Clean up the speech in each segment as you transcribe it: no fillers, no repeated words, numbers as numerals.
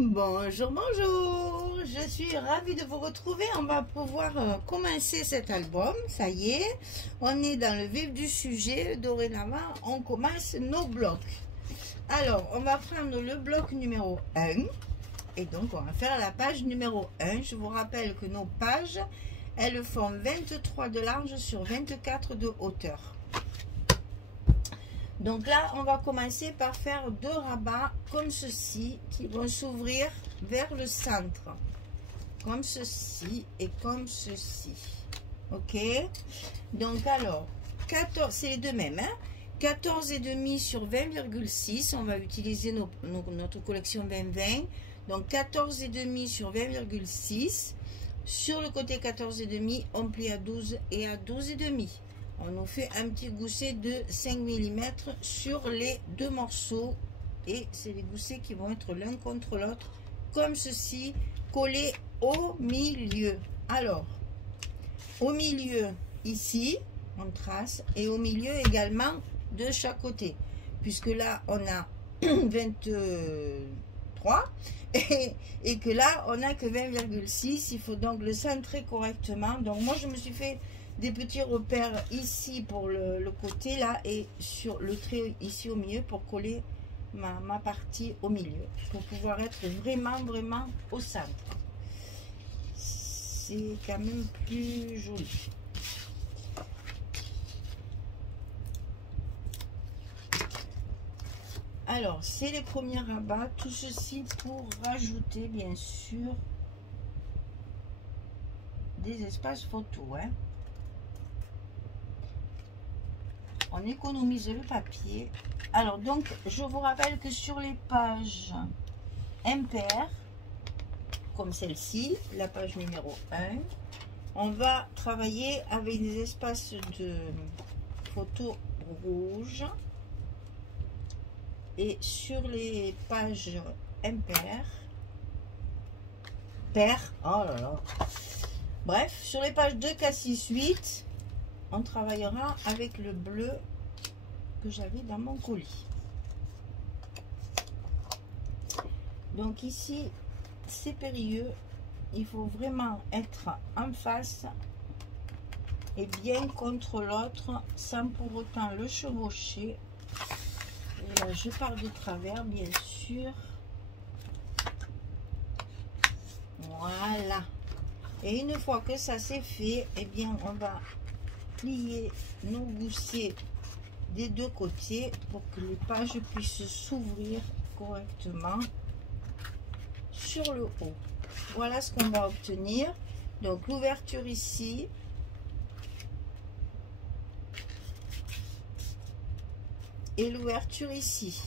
Bonjour, bonjour, je suis ravie de vous retrouver. On va pouvoir commencer cet album. Ça y est, on est dans le vif du sujet. Dorénavant, on commence nos blocs. Alors, on va prendre le bloc numéro 1 et donc on va faire la page numéro 1. Je vous rappelle que nos pages, elles font 23 de large sur 24 de hauteur. Donc là, on va commencer par faire deux rabats comme ceci qui vont s'ouvrir vers le centre. Comme ceci et comme ceci. Ok? Donc alors, 14, c'est les deux mêmes. Hein? 14,5 sur 20,6. On va utiliser notre collection 20-20. Donc 14,5 sur 20,6. Sur le côté 14,5, on plie à 12 et à 12,5. On nous fait un petit gousset de 5 mm sur les deux morceaux. Et c'est les goussets qui vont être l'un contre l'autre, comme ceci, collés au milieu. Alors, au milieu, ici, on trace. Et au milieu également, de chaque côté. Puisque là, on a 23. Et que là, on n'a que 20,6. Il faut donc le centrer correctement. Donc, moi, je me suis fait des petits repères ici pour le côté là et sur le trait ici au milieu pour coller ma partie au milieu pour pouvoir être vraiment au centre. C'est quand même plus joli. Alors c'est les premiers rabats, tout ceci pour rajouter bien sûr des espaces photos, hein. On économise le papier. Alors donc je vous rappelle que sur les pages impaires comme celle-ci, la page numéro 1, on va travailler avec des espaces de photos rouges, et sur les pages impaires oh là là, bref, sur les pages 2, 4, 6, 8, on travaillera avec le bleu que j'avais dans mon colis. Donc ici, c'est périlleux. Il faut vraiment être en face et bien contre l'autre sans pour autant le chevaucher. Et là, je pars de travers, bien sûr. Voilà. Et une fois que ça c'est fait, eh bien, on va plier nos goussets des deux côtés pour que les pages puissent s'ouvrir correctement sur le haut. Voilà ce qu'on va obtenir. Donc l'ouverture ici, et l'ouverture ici.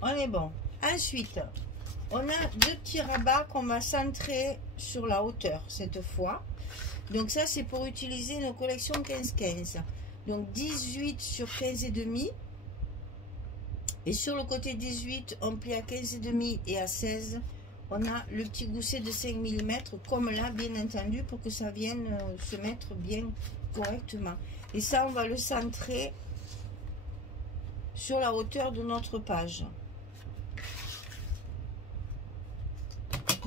On est bon. Ensuite, on a deux petits rabats qu'on va centrer sur la hauteur cette fois. Donc ça, c'est pour utiliser nos collections 15-15. Donc 18 sur 15,5. Et sur le côté 18, on plie à 15,5 et à 16. On a le petit gousset de 5 mm, comme là, bien entendu, pour que ça vienne se mettre bien correctement. Et ça, on va le centrer sur la hauteur de notre page.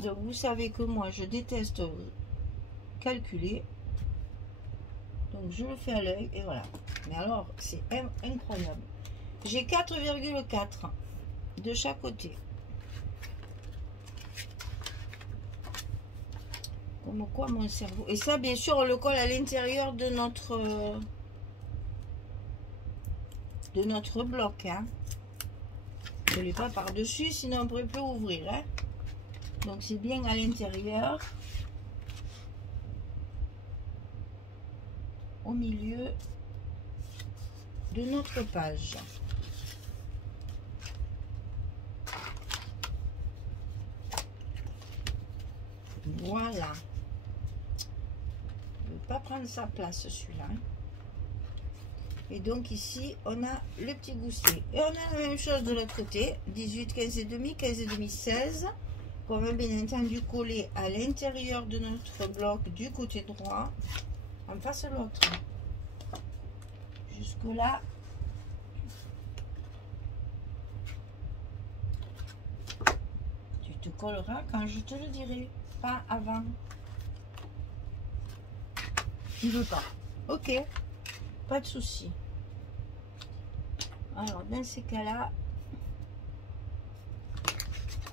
Donc vous savez que moi je déteste calculer, donc je le fais à l'œil et voilà. Mais alors c'est incroyable. J'ai 4,4 de chaque côté. Comme quoi mon cerveau. Et ça bien sûr on le colle à l'intérieur de notre bloc, hein. Je ne l'ai pas par dessus, sinon on ne pourrait plus ouvrir, hein. Donc c'est bien à l'intérieur, au milieu de notre page. Voilà. Il ne veut pas prendre sa place celui-là. Et donc ici, on a le petit gousset. Et on a la même chose de l'autre côté. 18, 15,5, 15,5, 16. Qu'on va bien entendu coller à l'intérieur de notre bloc du côté droit, en face de l'autre. Jusque là, collera quand je te le dirai, pas avant. Il veut pas. Ok, pas de souci. Alors, dans ces cas-là,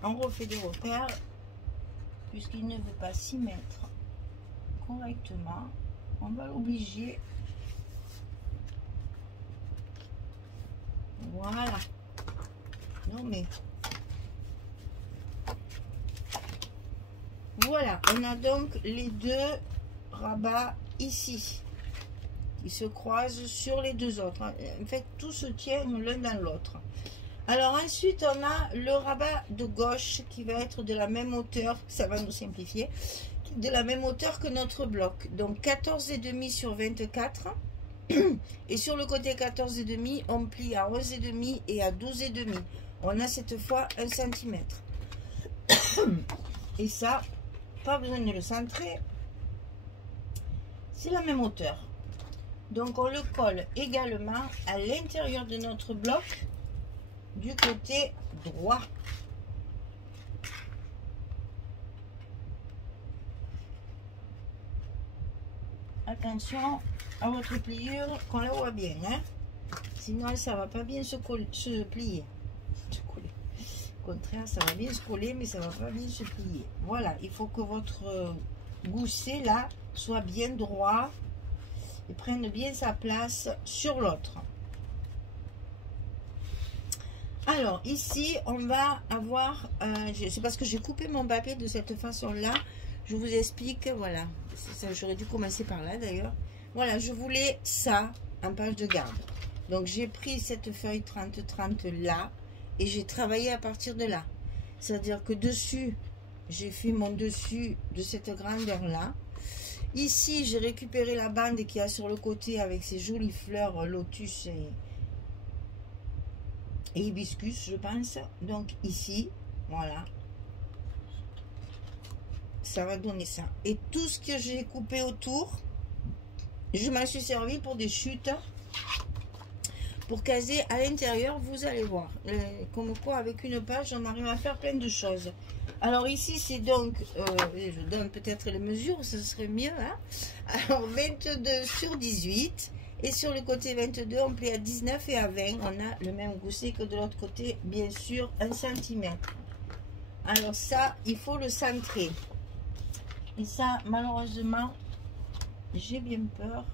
on refait des repères, puisqu'il ne veut pas s'y mettre correctement. On va l'obliger. Voilà. Non mais... Voilà, on a donc les deux rabats ici, qui se croisent sur les deux autres. En fait, tout se tient l'un dans l'autre. Alors ensuite, on a le rabat de gauche qui va être de la même hauteur, ça va nous simplifier, de la même hauteur que notre bloc. Donc 14,5 sur 24. Et sur le côté 14,5, on plie à 11,5 et à 12,5. On a cette fois 1 cm. Et ça, pas besoin de le centrer. C'est la même hauteur. Donc on le colle également à l'intérieur de notre bloc du côté droit. Attention à votre pliure, qu'on la voit bien, hein? Sinon ça va pas bien se plier. Au contraire, ça va bien se coller, mais ça va pas bien se plier. Voilà, il faut que votre gousset là soit bien droit et prenne bien sa place sur l'autre. Alors ici on va avoir c'est parce que j'ai coupé mon papier de cette façon là, je vous explique. Voilà, j'aurais dû commencer par là d'ailleurs. Voilà, je voulais ça en page de garde, donc j'ai pris cette feuille 30-30 là et j'ai travaillé à partir de là, c'est à dire que dessus j'ai fait mon dessus de cette grandeur là. Ici j'ai récupéré la bande qu'il y a sur le côté avec ces jolies fleurs lotus et hibiscus, je pense. Donc ici, voilà, ça va donner ça. Et tout ce que j'ai coupé autour, je m'en suis servi pour des chutes, pour caser à l'intérieur. Vous allez voir, comme quoi avec une page on arrive à faire plein de choses. Alors ici c'est donc je donne peut-être les mesures, ce serait mieux, hein. Alors 22 sur 18. Et sur le côté 22, on plie à 19 et à 20. On a le même gousset que de l'autre côté, bien sûr, 1 cm. Alors ça, il faut le centrer. Et ça, malheureusement, j'ai bien peur.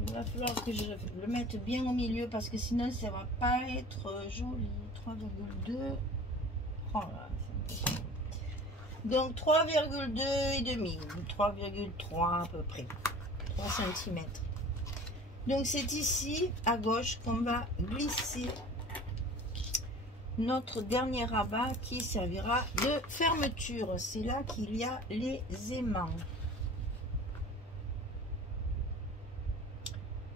Il va falloir que je le mette bien au milieu parce que sinon, ça va pas être joli. 3,2. Oh là, c'est un peu... Donc 3,2 et demi, 3,3 à peu près, 3 cm. Donc c'est ici à gauche qu'on va glisser notre dernier rabat qui servira de fermeture. C'est là qu'il y a les aimants.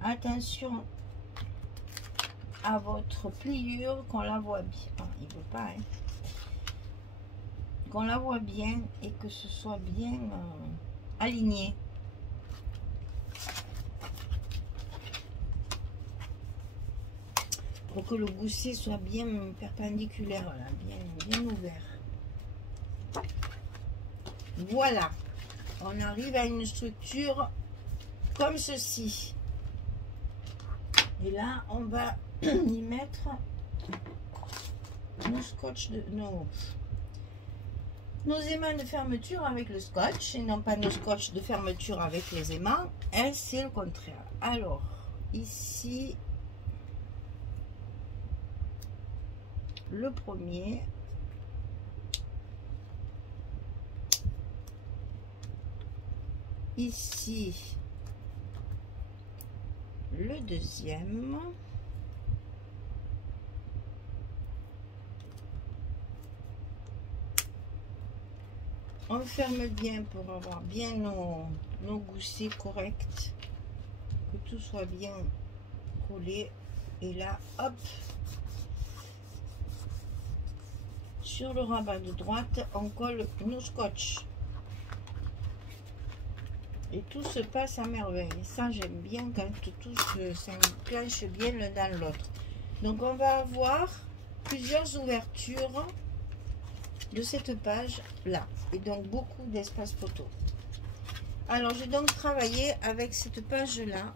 Attention à votre pliure, qu'on la voit bien. Ah, il ne veut pas, hein. Qu'on la voit bien et que ce soit bien aligné. Pour que le gousset soit bien perpendiculaire, là, bien ouvert. Voilà. On arrive à une structure comme ceci. Et là, on va y mettre nos scotch de... Nos aimants de fermeture avec le scotch et non pas nos scotch de fermeture avec les aimants, hein, c'est le contraire. Alors ici le premier, ici le deuxième, on ferme bien pour avoir bien nos goussets corrects, que tout soit bien collé. Et là, hop, sur le rabat de droite, on colle nos scotch. Et tout se passe à merveille. Ça, j'aime bien quand tout s'enclenche bien l'un dans l'autre. Donc, on va avoir plusieurs ouvertures de cette page là, et donc beaucoup d'espace photo. Alors j'ai donc travaillé avec cette page là.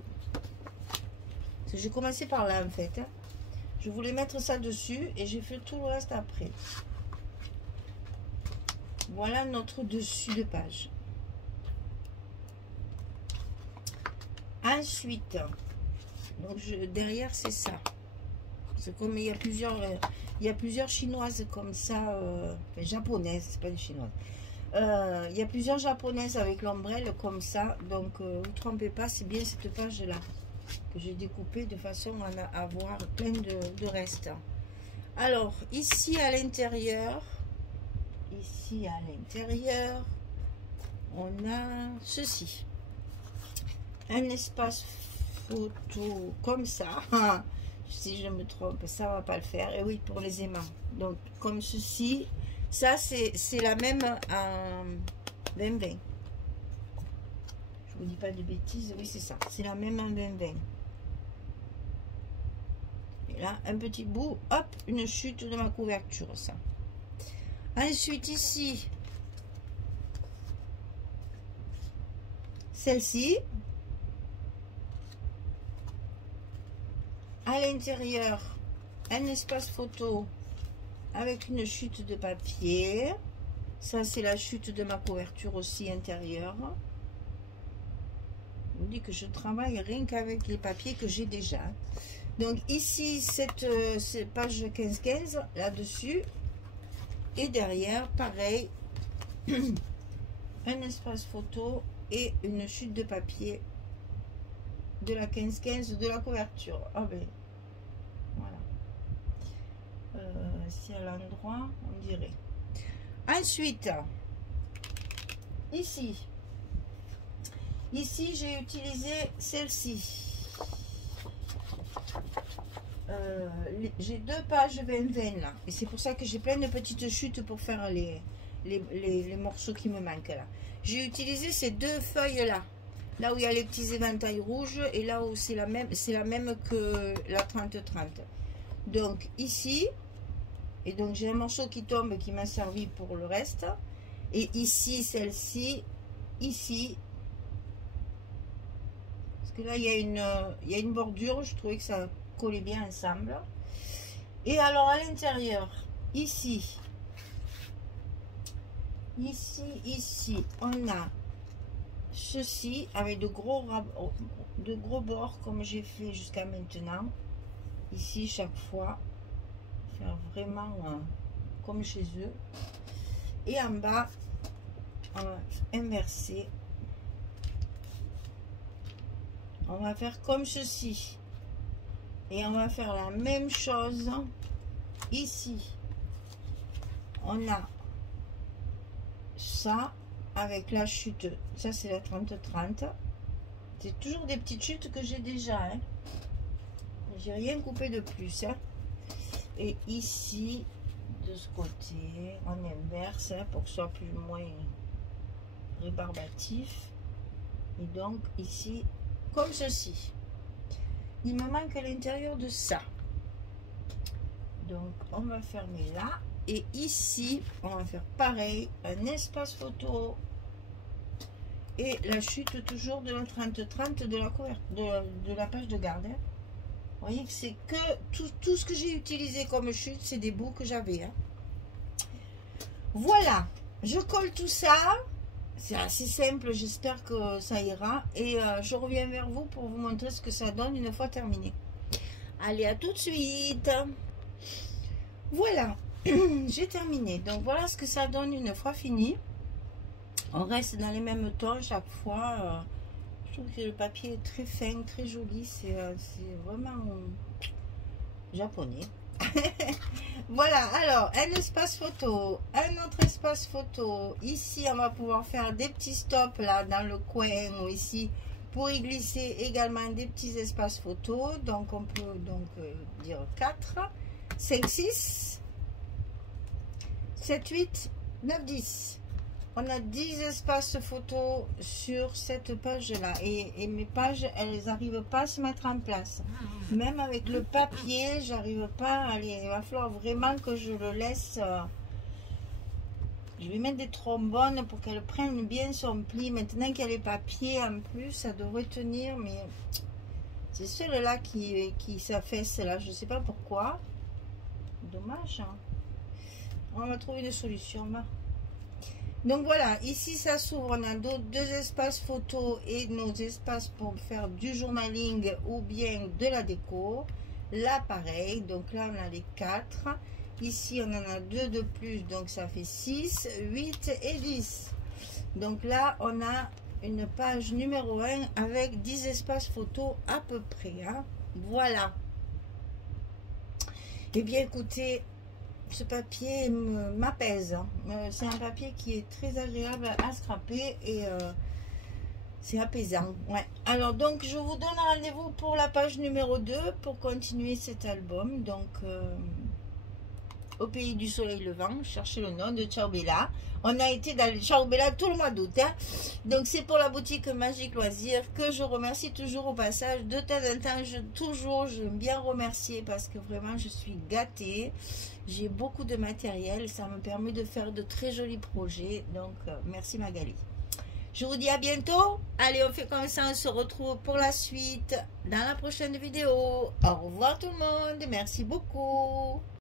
J'ai commencé par là en fait, hein. Je voulais mettre ça dessus et j'ai fait tout le reste après. Voilà notre dessus de page. Ensuite, donc derrière c'est ça. C'est comme il y a plusieurs chinoises comme ça, japonaises, c'est pas des chinoises. Il y a plusieurs japonaises avec l'ombrelle comme ça, donc vous trompez pas, c'est bien cette page là que j'ai découpée de façon à avoir plein de restes. Alors ici à l'intérieur, on a ceci, un espace photo comme ça. Si je me trompe, ça va pas le faire. Et oui, pour les aimants. Donc comme ceci, ça c'est la même en 2020. Je vous dis pas de bêtises, oui c'est ça, c'est la même en 2020. Et là un petit bout, hop, une chute de ma couverture, ça. Ensuite ici, celle-ci, à l'intérieur, un espace photo avec une chute de papier. Ça c'est la chute de ma couverture aussi intérieure. Je vous dis que je travaille rien qu'avec les papiers que j'ai déjà. Donc ici cette page 15-15 là-dessus, et derrière pareil un espace photo et une chute de papier de la 15-15 de la couverture. Ah ben voilà, si à l'endroit on dirait. Ensuite ici j'ai utilisé celle-ci. J'ai deux pages 20-20 là, et c'est pour ça que j'ai plein de petites chutes pour faire les morceaux qui me manquent là. J'ai utilisé ces deux feuilles là, là où il y a les petits éventails rouges, et là où c'est la même que la 30-30. Donc ici, et donc j'ai un morceau qui tombe qui m'a servi pour le reste, et ici celle-ci, ici, parce que là il y a une bordure, je trouvais que ça collait bien ensemble. Et alors à l'intérieur, ici, on a ceci avec de gros bords comme j'ai fait jusqu'à maintenant. Ici chaque fois, faire vraiment comme chez eux. Et en bas, on va inverser. On va faire comme ceci. Et on va faire la même chose ici. On a ça avec la chute. Ça c'est la 30-30. C'est toujours des petites chutes que j'ai déjà. Hein. J'ai rien coupé de plus. Hein. Et ici, de ce côté, on inverse hein, pour que ce soit plus ou moins rébarbatif. Et donc ici, comme ceci. Il me manque à l'intérieur de ça. Donc on va fermer là. Et ici, on va faire pareil. Un espace photo. Et la chute toujours de la 30-30 de la couverture de la page de garde. Hein. Vous voyez que c'est que tout ce que j'ai utilisé comme chute, c'est des bouts que j'avais. Hein. Voilà. Je colle tout ça. C'est assez simple, j'espère que ça ira. Et je reviens vers vous pour vous montrer ce que ça donne une fois terminé. Allez, à tout de suite. Voilà, j'ai terminé. Donc voilà ce que ça donne une fois fini. On reste dans les mêmes tons chaque fois. Je trouve que le papier est très fin, très joli. C'est vraiment japonais. Voilà, alors un espace photo, un autre espace photo. Ici on va pouvoir faire des petits stops là dans le coin ou ici pour y glisser également des petits espaces photo. Donc on peut donc dire 4, 5, 6, 7, 8, 9, 10. On a 10 espaces photos sur cette page-là. Et mes pages, elles n'arrivent pas à se mettre en place. Même avec le papier, j'arrive pas à aller. Il va falloir vraiment que je le laisse. Je vais mettre des trombones pour qu'elle prenne bien son pli. Maintenant qu'il y a les papiers en plus, ça devrait tenir. Mais c'est celui-là qui s'affaisse là. Je ne sais pas pourquoi. Dommage. Hein. On va trouver une solution. Là. Donc voilà, ici ça s'ouvre. On a deux espaces photos et nos espaces pour faire du journaling ou bien de la déco. Là pareil. Donc là on a les 4. Ici, on en a 2 de plus, donc ça fait 6, 8 et 10. Donc là, on a une page numéro 1 avec 10 espaces photos à peu près. Hein. Voilà. Eh bien, écoutez, ce papier m'apaise. Hein. C'est un papier qui est très agréable à scraper et c'est apaisant. Ouais. Alors, donc, je vous donne rendez-vous pour la page numéro 2 pour continuer cet album. Donc... au pays du soleil levant, cherchez le nom de Ciao Bella. On a été dans le Ciao Bella tout le mois d'août. Hein. Donc c'est pour la boutique Magique Loisirs que je remercie toujours au passage. De temps en temps, j'aime bien remercier parce que vraiment je suis gâtée. J'ai beaucoup de matériel, ça me permet de faire de très jolis projets. Donc merci Magali. Je vous dis à bientôt. Allez, on fait comme ça, on se retrouve pour la suite dans la prochaine vidéo. Au revoir tout le monde, merci beaucoup.